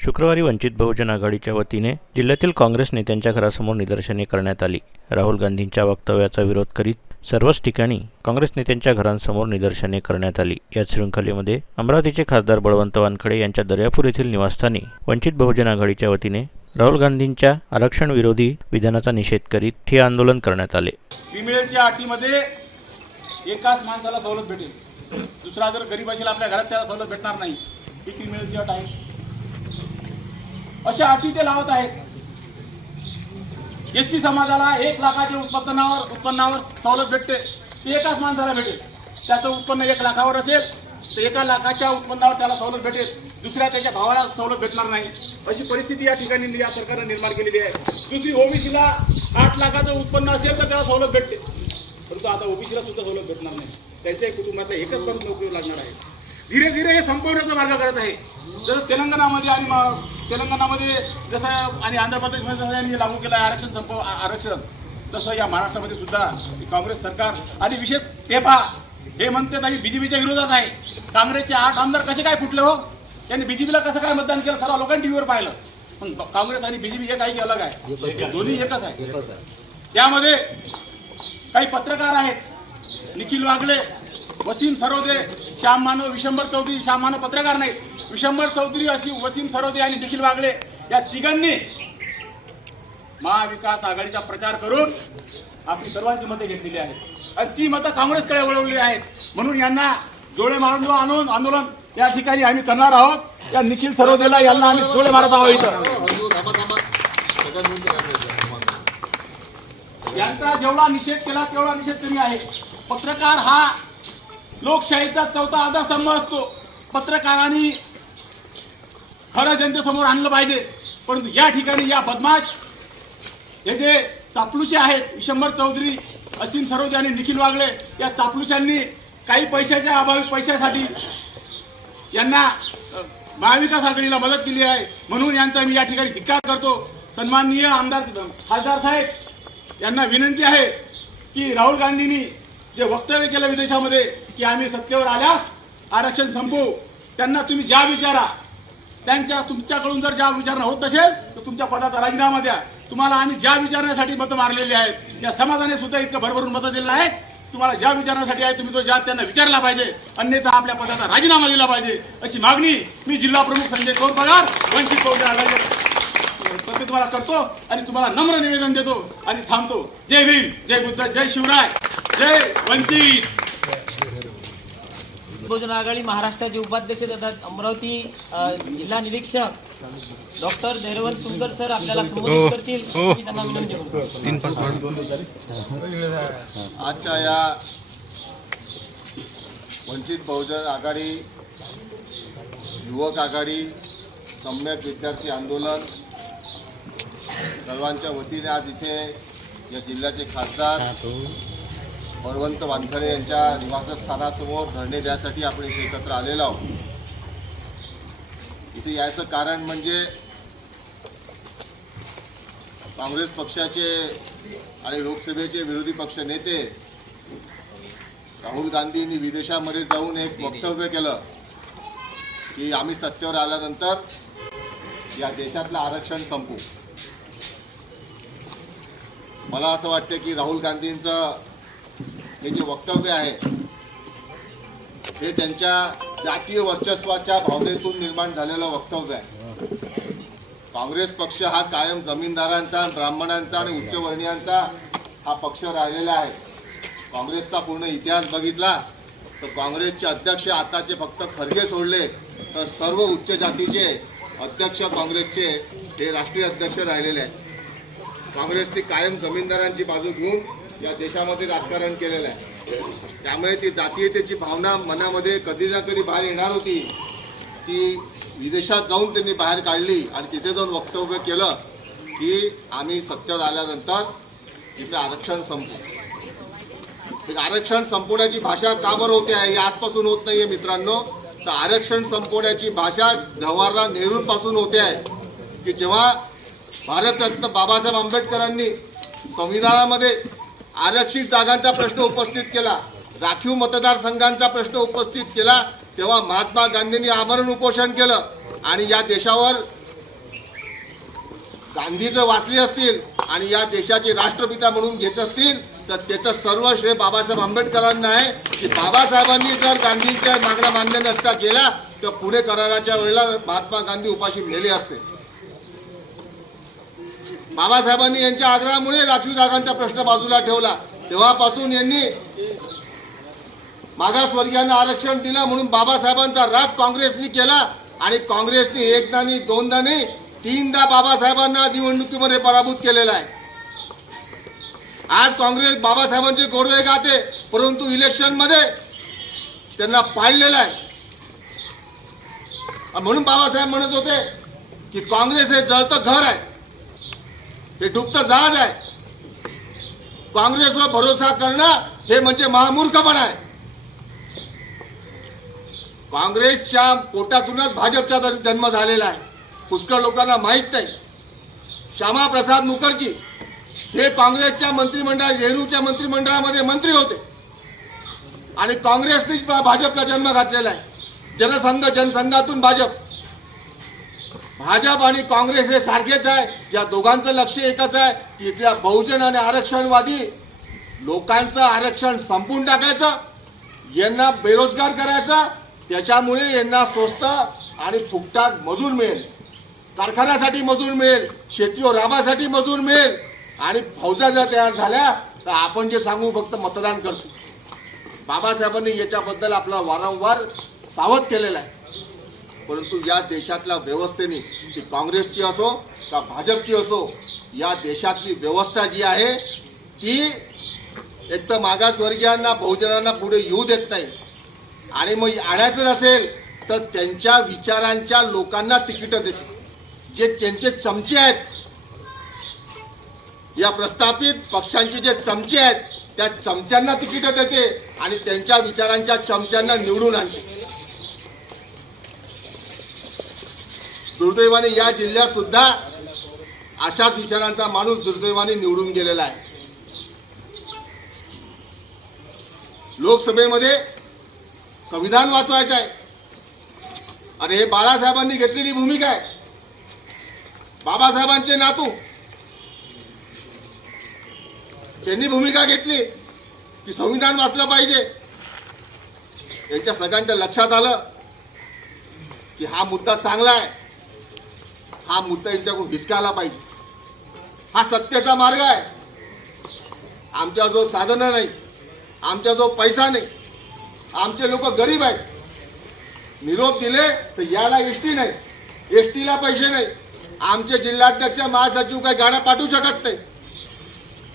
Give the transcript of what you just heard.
शुक्रवारी वंचित बहुजन आघाडीच्या वतीने जिल्ह्यातील काँग्रेस नेत्यांच्या घरासमोर निदर्शने करण्यात आली। राहुल गांधींच्या वक्तव्याचा विरोध करीत सर्वच ठिकाणी काँग्रेस नेत्यांच्या घरांसमोर निदर्शने करण्यात आली। या शृंखलेमध्ये अमरावतीचे खासदार बळवंत वानखडे यांच्या दर्यापूर येथील निवासस्थानी वंचित बहुजन आघाडीच्या वतीने राहुल गांधींच्या आरक्षण विरोधी विधानाचा निषेध करीत ठिय्या आंदोलन करण्यात आले। क्रिमिनलच्या अटीमध्ये एकाच माणसाला सवलत भेटेल, दुसरा जर गरीब असेल आपल्या घरात त्याला सवलत भेटणार नाही। ही क्रिमिनलची अट आहे। अशा अटी ते लावत आहेत। एससी समाजाला 1 लाखाच्या उत्पन्नावर सवलत भेटते, ती एकाच माणसाला भेटेल। त्याचं उत्पन्न 1 लाखावर असेल तर 1 लाखाच्या उत्पन्नावर त्याला सवलत भेटेल, दुसऱ्या त्याच्या भावाला सवलत भेटणार नाही। अशी परिस्थिती या ठिकाणी या सरकारने निर्माण केलेली आहे। दुसरी ओबीसीला 8 लाखाचं उत्पन्न असेल तर त्याला सवलत भेटते, परंतु आता ओबीसीला सुद्धा सवलत भेटणार नाही। त्यांच्या कुटुंबातला एकच पण नोकरी लागणार आहे। धीरे धीरे हे संपवण्याचा मार्ग करत आहे। जर तेलंगणामध्ये जसं आणि आंध्र प्रदेशमध्ये जसं यांनी लागू केलं आरक्षण, तसं या महाराष्ट्रामध्ये सुद्धा काँग्रेस सरकार आणि विशेष पेपा हे म्हणतात आणि बीजेपीच्या विरोधात आहे। काँग्रेसचे 8 आमदार कसे काय फुटले हो? त्यांनी बीजेपीला कसं काय मतदान केलं? सर्व लोकांनी टीव्हीवर पाहिलं। पण काँग्रेस आणि बीजेपी एक आहे की अलग आहे? दोन्ही एकच आहे। त्यामध्ये काही पत्रकार आहेत, निखिल वागले, वसीम सरोदे, श्याम मानव, विशंबर चौधरी। श्याम मानव पत्रकार नाहीत, विशंबर चौधरी, वसीम सरोदे आणि निखिल वागले या तिघांनी महाविकास आघाडीचा प्रचार करून आपली सर्वांची मते घेतलेली आहेत आणि ती मतं काँग्रेसकडे वळवली आहेत। म्हणून यांना जोडे मारून आणून आंदोलन या ठिकाणी आम्ही करणार आहोत। या निखिल सरोदेला यांना आम्ही जोडे मारत आहोत। इथं यांचा जेवढा निषेध केला तेवढा निषेध कमी आहे। पत्रकार हा लोकशाहीचा 4था आधारस्तंभ असतो। पत्रकारांनी खरं जनतेसमोर आणलं पाहिजे, परंतु या ठिकाणी या बदमाश हे जे चापलुसे आहेत, विशंबर चौधरी, वसीम सरोदे आणि निखिल वागले, या चापलुशांनी काही पैशाच्या अभावी पैशासाठी यांना महाविकास आघाडीला मदत केली आहे। म्हणून यांचा मी या ठिकाणी धिक्कार करतो। सन्माननीय आमदार खासदार साहेब यांना विनंती आहे की राहुल गांधींनी जे वक्तव्य केलं विदेशामध्ये की आम्ही सत्तेवर आल्यास आरक्षण संपवू, त्यांना तुम्ही ज्या विचारा, तुमच्याकडून जर ज्या विचारणा होत नसेल तर तुमच्या पदाचा राजीनामा द्या। तुम्हाला आम्ही ज्या विचारण्यासाठी मतं मारलेली आहेत, या समाजाने सुद्धा इतकं भरभरून मतं दिलेलं आहे। तुम्हाला ज्या विचारण्यासाठी आहे तुम्ही तो ज्या त्यांना विचारला पाहिजे, अन्यथा आपल्या पदाचा राजीनामा दिला पाहिजे, अशी मागणी मी जिल्हा प्रमुख संजय तोरपगार वंचित बहुजन आघाडी तुम्हाला करतो आणि तुम्हाला नम्र निवेदन देतो आणि थांबतो। जय भीम, जय बुद्ध, जय शिवराय, जय वंचित बहुजन आघाडी महाराष्ट्राचे उपाध्यक्ष तथा अमरावती जिल्हा निरीक्षक डॉक्टर धैर्यवंत सुंदर सर आपल्याला संबोधित करतील, मी त्यांना विनंती करतो। आजच्या या वंचित बहुजन आघाडी, युवक आघाडी, सम्यक विद्यार्थी आंदोलन सर्वांच्या वतीने आज इथे या जिल्ह्याचे खासदार बळवंत वानखडे यांच्या निवासस्थानासमोर धरणे द्यासाठी आपण इथे एकत्र आलेलो आहोत। इथे यायचं कारण म्हणजे काँग्रेस पक्षाचे आणि लोकसभेचे विरोधी पक्ष नेते राहुल गांधींनी विदेशामध्ये जाऊन एक वक्तव्य केलं की आम्ही सत्तेवर आल्यानंतर या देशातलं आरक्षण संपवू। मला असं वाटतं की राहुल गांधींचं हे जे वक्तव्य आहे हे त्यांच्या जातीय वर्चस्वाच्या भावनेतून निर्माण झालेलं वक्तव्य आहे। काँग्रेस पक्ष हा कायम जमीनदारांचा, ब्राह्मणांचा आणि उच्चवर्णीयांचा हा पक्ष राहिलेला आहे। काँग्रेसचा पूर्ण इतिहास बघितला तर काँग्रेसचे अध्यक्ष आताचे फक्त खरगे सोडले तर सर्व उच्च जातीचे अध्यक्ष काँग्रेसचे हे राष्ट्रीय अध्यक्ष राहिलेले आहेत। काँग्रेसने कायम जमीनदारांची बाजू घेऊन या देशामध्ये राजकारण केलेलं आहे। त्यामुळे ती जातीयतेची भावना मनामध्ये कधी ना कधी बाहेर येणार होती, ती विदेशात जाऊन त्यांनी बाहेर काढली आणि तिथे जाऊन वक्तव्य केलं की आम्ही सत्तेवर आल्यानंतर इथे आरक्षण संपवू। आरक्षण संपवण्याची भाषा का बरं होते आहे? आजपासून होत नाहीये मित्रांनो। तर आरक्षण संपवण्याची भाषा जवाहरलाल नेहरूंपासून होते आहे की जेव्हा भारतरत्न बाबासाहेब आंबेडकरांनी संविधानामध्ये आरक्षित जागांचा प्रश्न उपस्थित केला, राखीव मतदारसंघांचा प्रश्न उपस्थित केला, तेव्हा महात्मा गांधींनी आमरण उपोषण केलं आणि या देशावर गांधी जर वाचले असतील आणि या देशाचे राष्ट्रपिता म्हणून घेत असतील तर त्याचं सर्व श्रेय बाबासाहेब आंबेडकरांना आहे की बाबासाहेबांनी जर गांधींच्या मागण्या मान्य नसता केला तर पुणे कराराच्या वेळेला महात्मा गांधी उपाशी मेले असते. बाबासाहेबांनी यांच्या आग्रहामुळे राखीव जागांचा प्रश्न बाजूला ठेवला. तेव्हापासून यांनी मागासवर्गीयांना आरक्षण दिलं म्हणून बाबासाहेबांचा राग काँग्रेसने केला आणि काँग्रेसने एकदा नाही दोनदा नाही तीनदा बाबासाहेबांना निवडणुकीमध्ये पराभूत केलेला आहे. आज काँग्रेस बाबासाहेबांचे गोडवे गाते परंतु इलेक्शन मध्ये त्यांना पाळलेलं आहे. म्हणून बाबासाहेब म्हणत होते की काँग्रेस हे जळतं घर आहे, हे डुबतं जहाज आहे. काँग्रेसवर भरोसा करणं हे म्हणजे महामूर्खपणा आहे. काँग्रेसच्या पोटातूनच भाजपचा जन्म झालेला आहे. पुष्कळ लोकांना माहीत नाही. श्यामाप्रसाद मुखर्जी हे काँग्रेसच्या मंत्रिमंडळात नेहरूच्या मंत्रिमंडळामध्ये मंत्री होते आणि काँग्रेसनेच भाजपला जन्म घातलेला आहे. जनसंघ जनसंघातून भाजप आणि काँग्रेस हे सारखेच आहे. या दोघांचं लक्ष एकच आहे की इथल्या बहुजन आणि आरक्षणवादी लोकांचं आरक्षण संपवून टाकायचं, यांना बेरोजगार करायचं, त्याच्यामुळे यांना स्वस्त आणि फुकटात मजूर मिळेल, कारखान्यासाठी मजूर मिळेल, शेतीवर राबासाठी मजूर मिळेल आणि फौजा जर तयार झाल्या तर आपण जे सांगू फक्त मतदान करतो. बाबासाहेबांनी याच्याबद्दल आपल्याला वारंवार सावध केलेलं आहे. परंतु या देशातल्या व्यवस्थेने ती काँग्रेसची असो का भाजपची असो या देशातली व्यवस्था जी आहे ती एक तर मागासवर्गीयांना बहुजनांना पुढे येऊ देत नाही आणि मग आणायचं नसेल तर त्यांच्या विचारांच्या लोकांना तिकीटं देते. जे त्यांचे चमचे आहेत, या प्रस्थापित पक्षांचे जे चमचे आहेत त्या चमच्यांना तिकीटं देते आणि त्यांच्या विचारांच्या चमच्यांना निवडून आणते. दुर्दैवाने या जिल्ह्यात सुद्धा अशाच विचारांचा माणूस दुर्दैवाने निवडून गेलेला आहे. लोकसभेमध्ये संविधान वाचवायचं आहे आणि हे बाळासाहेबांनी घेतलेली भूमिका आहे. बाबासाहेबांचे नातू त्यांनी भूमिका घेतली की संविधान वाचलं पाहिजे. यांच्या सगळ्यांच्या लक्षात आलं की हा मुद्दा चांगला आहे, हा मुद्दा यांच्याकडून हिसकायला पाहिजे. हा सत्याचा मार्ग आहे. आमच्या जो साधनं नाही, आमच्या जो पैसा नाही, आमचे लोक गरीब आहेत. निरोप दिले तर याला एसटी नाही, एसटीला पैसे नाही, आमचे जिल्हाध्यक्ष महासचिव काही गाड्या पाठवू शकत नाही.